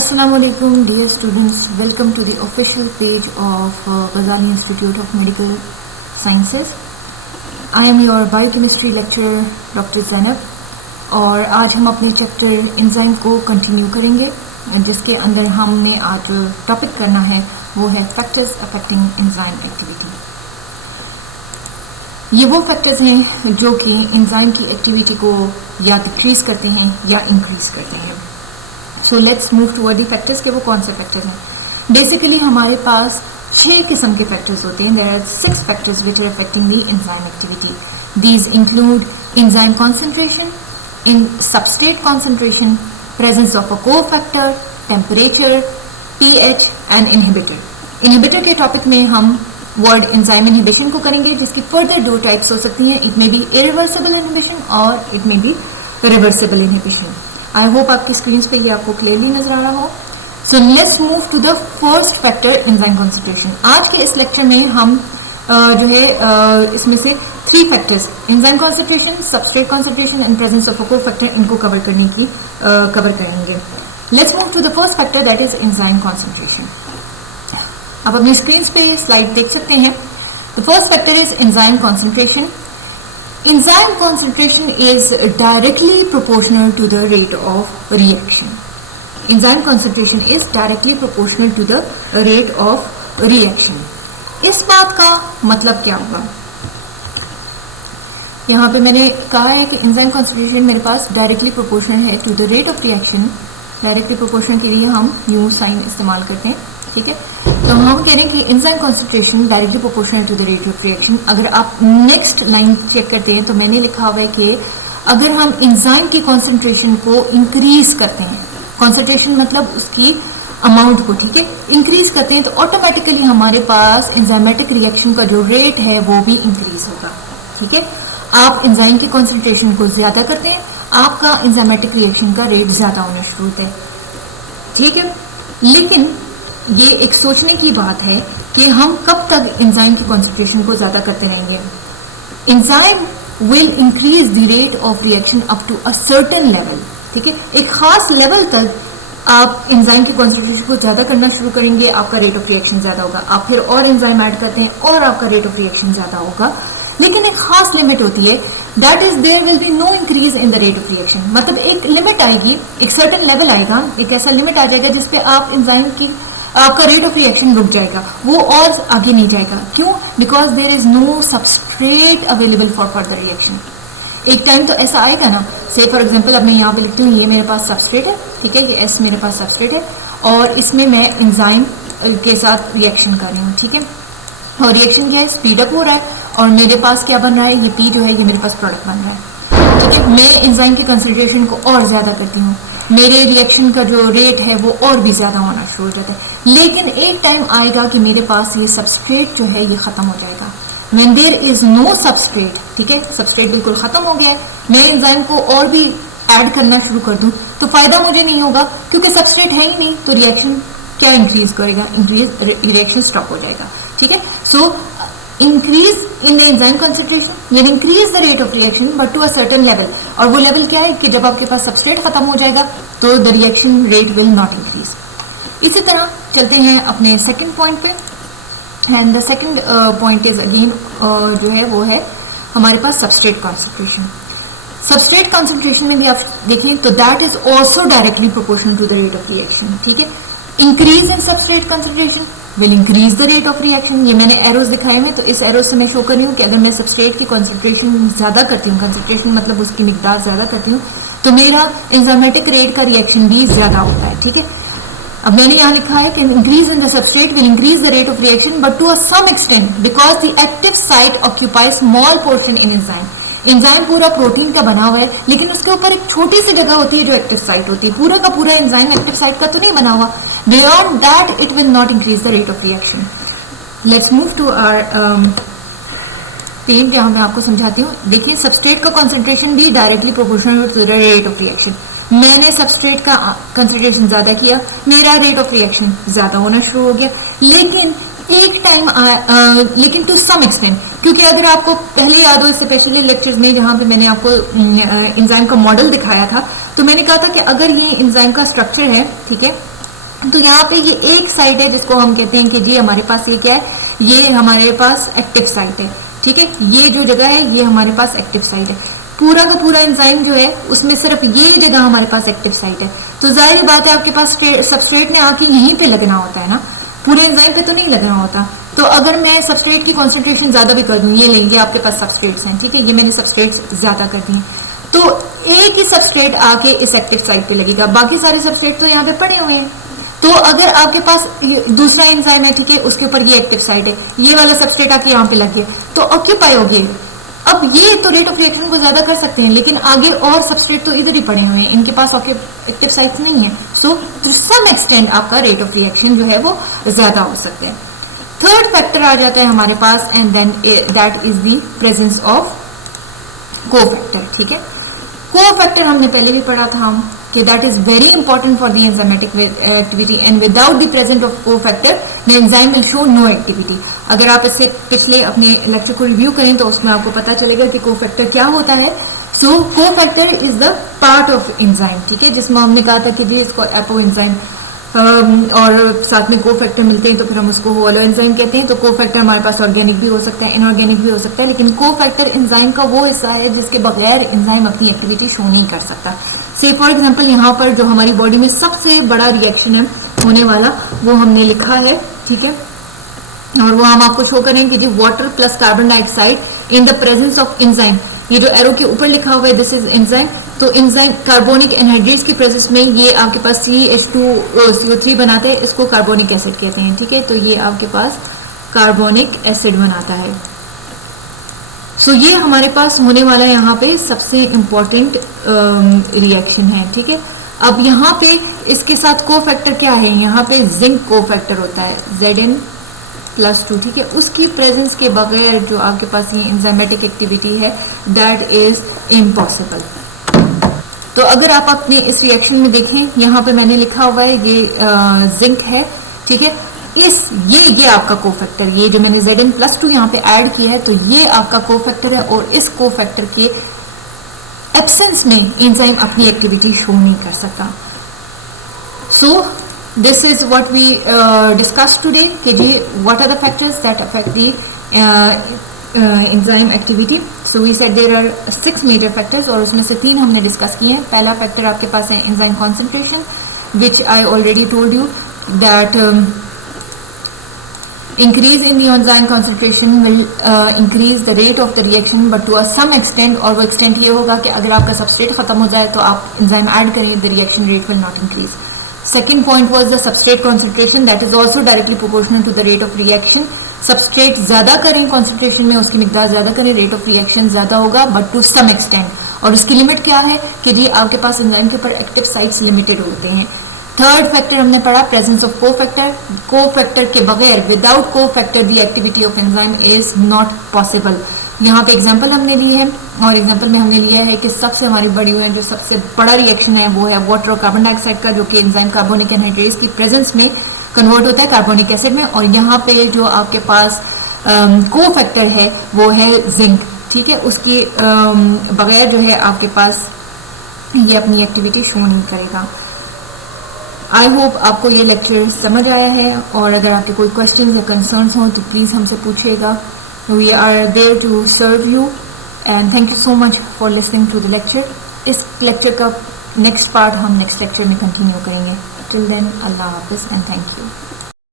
Assalamu alaikum dear students, welcome to the official page of Ghazali Institute of Medical Sciences. I am your biochemistry lecturer Dr. Zainab और आज हम अपने chapter enzyme को continue करेंगे जिसके अंदर हमने आज जो टॉपिक करना है वो है फैक्टर्स अफेक्टिंग एंजाइम एक्टिविटी। ये वो फैक्टर्स हैं जो कि एंजाइम की एक्टिविटी को या डिक्रीज करते हैं या इंक्रीज करते हैं। सो let's move toward the factors के वो कौन से फैक्टर्स हैं। बेसिकली हमारे पास 6 किस्म के फैक्टर्स होते हैं। There are 6 factors which are affecting the enzyme activity. These include enzyme concentration, in substrate concentration, presence of a cofactor, temperature, pH and inhibitor. Inhibitor के टॉपिक में हम वर्ड एंजाइम इनहिबिशन को करेंगे जिसकी फर्दर 2 टाइप्स हो सकती हैं। It may be irreversible inhibition और it may be reversible inhibition. I hope आपकी स्क्रीन पे ये आपको क्लियरली नजर आ रहा हो। So let's move to the first factor enzyme concentration. आज के इस लेक्चर में हम इसमें से 3 factors enzyme concentration, substrate concentration and presence of a cofactor इनको कवर करेंगे। Let's move to the first factor that is enzyme concentration. आप अपनी स्क्रीन पे स्लाइड देख सकते हैं। The first factor is enzyme concentration. Enzyme concentration is directly proportional to the rate of reaction. Enzyme concentration is directly proportional to the rate of reaction. इस बात का मतलब क्या होगा? यहाँ पे मैंने कहा है कि enzyme concentration मेरे पास directly proportional है to the rate of reaction. Directly proportional के लिए हम U साइन इस्तेमाल करते हैं, ठीक है। तो हम कह रहे हैं कि enzyme concentration directly proportional to the rate of reaction. अगर आप नेक्स्ट लाइन चेक करते हैं तो मैंने लिखा हुआ है कि अगर हम एंजाइम की कॉन्सेंट्रेशन को इंक्रीज करते हैं, कॉन्सेंट्रेशन मतलब उसकी अमाउंट को, ठीक है, इंक्रीज करते हैं तो ऑटोमेटिकली हमारे पास एंजाइमेटिक रिएक्शन का जो रेट है वो भी इंक्रीज होगा, ठीक है। आप एंजाइम की कॉन्सेंट्रेशन को ज्यादा करते हैं, आपका एंजाइमेटिक रिएक्शन का रेट ज्यादा होना शुरू होता है, ठीक है। लेकिन ये एक सोचने की बात है कि हम कब तक एंजाइम की कॉन्सेंट्रेशन को ज्यादा करते रहेंगे। Enzyme will increase the rate of reaction up to a certain level, ठीक है। एक खास लेवल तक आप एंजाइम की कॉन्सेंट्रेशन को ज्यादा करना शुरू करेंगे, आपका रेट ऑफ रिएक्शन ज्यादा होगा। आप फिर और एंजाइम ऐड करते हैं और आपका रेट ऑफ रिएक्शन ज्यादा होगा। लेकिन एक खास लिमिट होती है, that is there will be no increase in the rate of reaction. मतलब एक लिमिट आएगी, एक सर्टेन लेवल आएगा, एक ऐसा लिमिट आ जाएगा जिसपे आप एंजाइम की आपका रेट ऑफ रिएक्शन रुक जाएगा, वो और आगे नहीं जाएगा। क्यों? Because there is no substrate available for further reaction. एक टाइम तो ऐसा आएगा ना, से फॉर एग्जांपल अब मैं यहाँ पे लिखती हूँ ये मेरे पास सबस्ट्रेट है, ठीक है, ये एस मेरे पास सबस्ट्रेट है और इसमें मैं एंजाइम के साथ रिएक्शन कर रही हूँ, ठीक है। और रिएक्शन क्या है, स्पीड अप हो रहा है और मेरे पास क्या बन रहा है, ये पी जो है ये मेरे पास प्रोडक्ट बन रहा है, ठीक है। मैं एंजाइम की कंसंट्रेशन को और ज्यादा करती हूँ, मेरे रिएक्शन का जो रेट है वो और भी ज्यादा होना शुरू हो जाता है। लेकिन एक टाइम आएगा कि मेरे पास ये सबस्ट्रेट जो है ये खत्म हो जाएगा। When there is no substrate, ठीक है, सबस्ट्रेट बिल्कुल खत्म हो गया है, मैं एंजाइम को और भी ऐड करना शुरू कर दूं तो फायदा मुझे नहीं होगा क्योंकि सबस्ट्रेट है ही नहीं, तो रिएक्शन क्या इंक्रीज करेगा, रिएक्शन स्टॉप हो जाएगा, ठीक है। So increase in the enzyme concentration ये increase the rate of reaction but to a certain level. और वो लेवल क्या है कि जब आपके पास सबस्ट्रेट खत्म हो जाएगा तो the reaction rate will not increase. इसी तरह चलते हैं अपने सेकंड पॉइंट पे। And the second point is again जो है वो है हमारे पास सबस्ट्रेट कॉन्सेंट्रेशन। सबस्ट्रेट कॉन्सेंट्रेशन में भी आप देखें तो that is also directly proportional to the rate of reaction, ठीक है। Increase in substrate concentration will increase the rate of reaction. ये मैंने एरोज दिखाए हैं, तो इस एरोज से मैं शो कर रही हूँ कि अगर मैं सबस्ट्रेट की कॉन्सेंट्रेशन ज्यादा करती हूँ, कंसेंट्रेशन मतलब उसकी मिकदार ज्यादा करती हूँ, तो मेरा एंजाइमेटिक रेट का रिएक्शन भी ज्यादा होता है, ठीक है। अब मैंने यहाँ लिखा है कि increase in the substrate will increase the rate of reaction but to a some extent because the active site occupy small portion in enzyme. Enzyme पूरा प्रोटीन का बना हुआ है लेकिन उसके ऊपर एक छोटी सी जगह होती है जो एक्टिव साइट होती है। पूरा का पूरा एंजाइम एक्टिव साइट का तो नहीं बना हुआ। Beyond that it will not increase the rate of reaction. Let's move to our page जहां मैं आपको समझाती हूँ। देखिए सबस्ट्रेट का कॉन्सेंट्रेशन भी directly proportional to the rate of reaction. मैंने सबस्ट्रेट का कंसेंट्रेशन ज्यादा किया, मेरा रेट ऑफ रिएक्शन ज्यादा होना शुरू हो गया। लेकिन एक टाइम लेकिन टू सम एक्सटेंट, क्योंकि अगर आपको पहले याद हो इससे पिछले लेक्चर्स में जहां पे मैंने आपको एंजाइम का मॉडल दिखाया था, तो मैंने कहा था कि अगर ये एंजाइम का स्ट्रक्चर है, ठीक है, तो यहाँ पे ये एक साइट है जिसको हम कहते हैं कि जी हमारे पास ये क्या है, ये हमारे पास एक्टिव साइट है, ठीक है। ये जो जगह है ये हमारे पास एक्टिव साइट है। पूरा का पूरा एंजाइम जो है उसमें सिर्फ ये जगह हमारे पास एक्टिव साइट है। तो जाहिर बात है आपके पास सबस्ट्रेट ने आके यहीं पे लगना होता है ना, पूरे एंजाइम पे तो नहीं लगना होता। तो अगर मैं सबस्ट्रेट की कॉन्सेंट्रेशन ज्यादा भी कर दूं, ये लेंगे आपके पास सबस्ट्रेट्स हैं, ठीक है, ये मैंने सबस्ट्रेट्स ज्यादा कर दिए, तो एक ही सबस्ट्रेट आके इस एक्टिव साइट पे लगेगा, बाकी सारे सबस्ट्रेट तो यहाँ पे पड़े हुए हैं। तो अगर आपके पास दूसरा एंजाइम है, ठीक है, उसके ऊपर ये एक्टिव साइट है, ये वाला सबस्ट्रेट आके यहाँ पे लग गया तो ऑक्यूपाई हो गए। अब ये तो रेट ऑफ रिएक्शन को ज्यादा कर सकते हैं, लेकिन आगे और सबस्ट्रेट तो इधर ही पड़े हुए हैं, इनके पास एक्टिव साइट्स नहीं है। सो टू सम एक्सटेंट आपका रेट ऑफ रिएक्शन जो है वो ज्यादा हो सकते हैं। थर्ड फैक्टर आ जाता है हमारे पास, and then that is the presence of cofactor, ठीक है। कोफैक्टर हमने पहले भी पढ़ा था कि that is very important for the enzymatic activity, and without the presence of cofactor the enzyme will show no activity. अगर आप इससे पिछले अपने लेक्चर को रिव्यू करें तो उसमें आपको पता चलेगा कि कोफैक्टर क्या होता है। So cofactor is the part of enzyme, ठीक है, जिसमें हमने कहा था कि जी इसको एपो एंजाइम और साथ में कोफैक्टर मिलते हैं तो फिर हम उसको होलो एंजाइम कहते हैं। तो कोफैक्टर हमारे पास ऑर्गेनिक भी हो सकता है, इनऑर्गेनिक भी हो सकता है, लेकिन कोफैक्टर एंजाइम का वो हिस्सा है जिसके बगैर एंजाइम अपनी एक्टिविटी शो नहीं कर सकता। से फॉर एग्जांपल यहाँ पर जो हमारी बॉडी में सबसे बड़ा रिएक्शन है होने वाला वो हमने लिखा है, ठीक है, और वो हम आपको शो करेंगे कि water plus carbon dioxide in the presence of enzyme. ये जो एरो के ऊपर लिखा हुआ है दिस इज एंजाइम। तो एंजाइम कार्बोनिक एनहाइड्रेट्स की प्रेजेंस में ये आपके पास CH2CO3 बनाता है, इसको कार्बोनिक एसिड कहते हैं, ठीक है। तो ये आपके पास कार्बोनिक एसिड बनाता है। सो ये हमारे पास होने वाला यहाँ पे सबसे इंपॉर्टेंट रिएक्शन है, ठीक है। अब यहाँ पे इसके साथ कोफैक्टर क्या है, यहाँ पे जिंक कोफैक्टर होता है Zn+2, ठीक है। उसकी प्रेजेंस के बगैर जो आपके पास ये एंजाइमेटिक एक्टिविटी है दैट इज इम्पॉसिबल। तो अगर आप अपने इस रिएक्शन में देखें, यहाँ पे मैंने लिखा हुआ है ये जिंक है, ठीक है। ये आपका कोफैक्टर, ये जो मैंने Zn+2 यहाँ पे ऐड किया है तो ये आपका कोफैक्टर है, और इस कोफैक्टर के एब्सेंस में एंजाइम अपनी एक्टिविटी शो नहीं कर सकता। So this is what we discuss today कि जी what are the factors that affect the enzyme activity. So we said there are 6 major factors, और उसमें से 3 हमने डिस्कस किए हैं। पहला फैक्टर आपके पास है enzyme concentration, which I already told you that increase in the enzyme concentration will increase the rate of the reaction, but to some extent, और वो extent ये होगा कि अगर आपका substrate खत्म हो जाए तो आप enzyme add करेंगे, the reaction rate will not increase. Second point was the substrate concentration, that is also directly proportional to the rate of reaction. substrate ज्यादा करें concentration में, उसकी मिकदार ज्यादा करें, rate of reaction ज्यादा होगा, but to some extent. और उसकी लिमिट क्या है कि जी आपके पास enzyme के ऊपर active sites limited होते हैं। थर्ड फैक्टर हमने पढ़ा प्रेजेंस ऑफ कोफैक्टर। कोफैक्टर के बगैर, without cofactor the activity of enzyme is not possible. यहाँ पे एग्जांपल हमने ली है, और एग्जांपल में हमने लिया है कि सबसे हमारी बड़ी है जो सबसे बड़ा रिएक्शन है वो है वाटर और कार्बन डाइऑक्साइड का, जो कि एंजाइम कार्बोनिक एनहाइड्रेट्स की प्रेजेंस में कन्वर्ट होता है कार्बोनिक एसिड में। और यहाँ पे जो आपके पास कोफैक्टर है वो है जिंक, ठीक है। उसके बगैर जो है आपके पास ये अपनी एक्टिविटी शो नहीं करेगा। आई होप आपको ये लेक्चर समझ आया है, और अगर आपके कोई क्वेश्चन या कंसर्न्स हो तो प्लीज़ हमसे पूछिएगा। We are there to serve you, and thank you so much for listening to the lecture. इस लेक्चर का नेक्स्ट पार्ट हम नेक्स्ट लेक्चर में कंटिन्यू करेंगे। टिल देन अल्लाह हाफिज़ एंड थैंक यू।